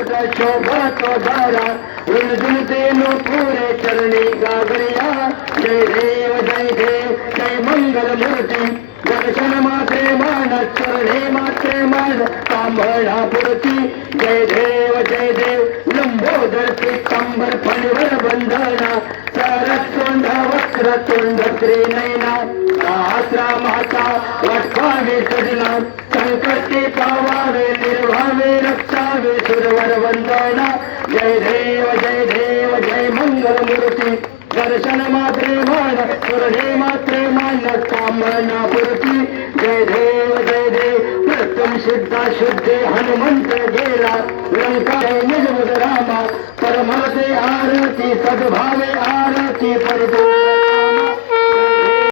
मुकुट शोभा तो धारा उलझुलते नो पूरे चरणी गागरिया जय देव जय मंगल मूर्ती दर्शन मात्रे मान चरणे मात्रे मान तांबळा पुरती जय देव लंबोदर पीतांबर फणीवर बंधना सरस तोंड वक्र तोंड त्रिनयना सहस्रा माता वाटपावे सजना संकटे पावावे निर्भावे रक्षावे सुरवर वंदना जय देव जय मंगल मूर्ती दर्शन मात्रे मान चरणे मात्रे मान कामना पुरती जय देव प्रथम सिद्धा शुद्धे हनुमंत गेला लंका निज रामा परमते आरती सद्भावे आरती परदो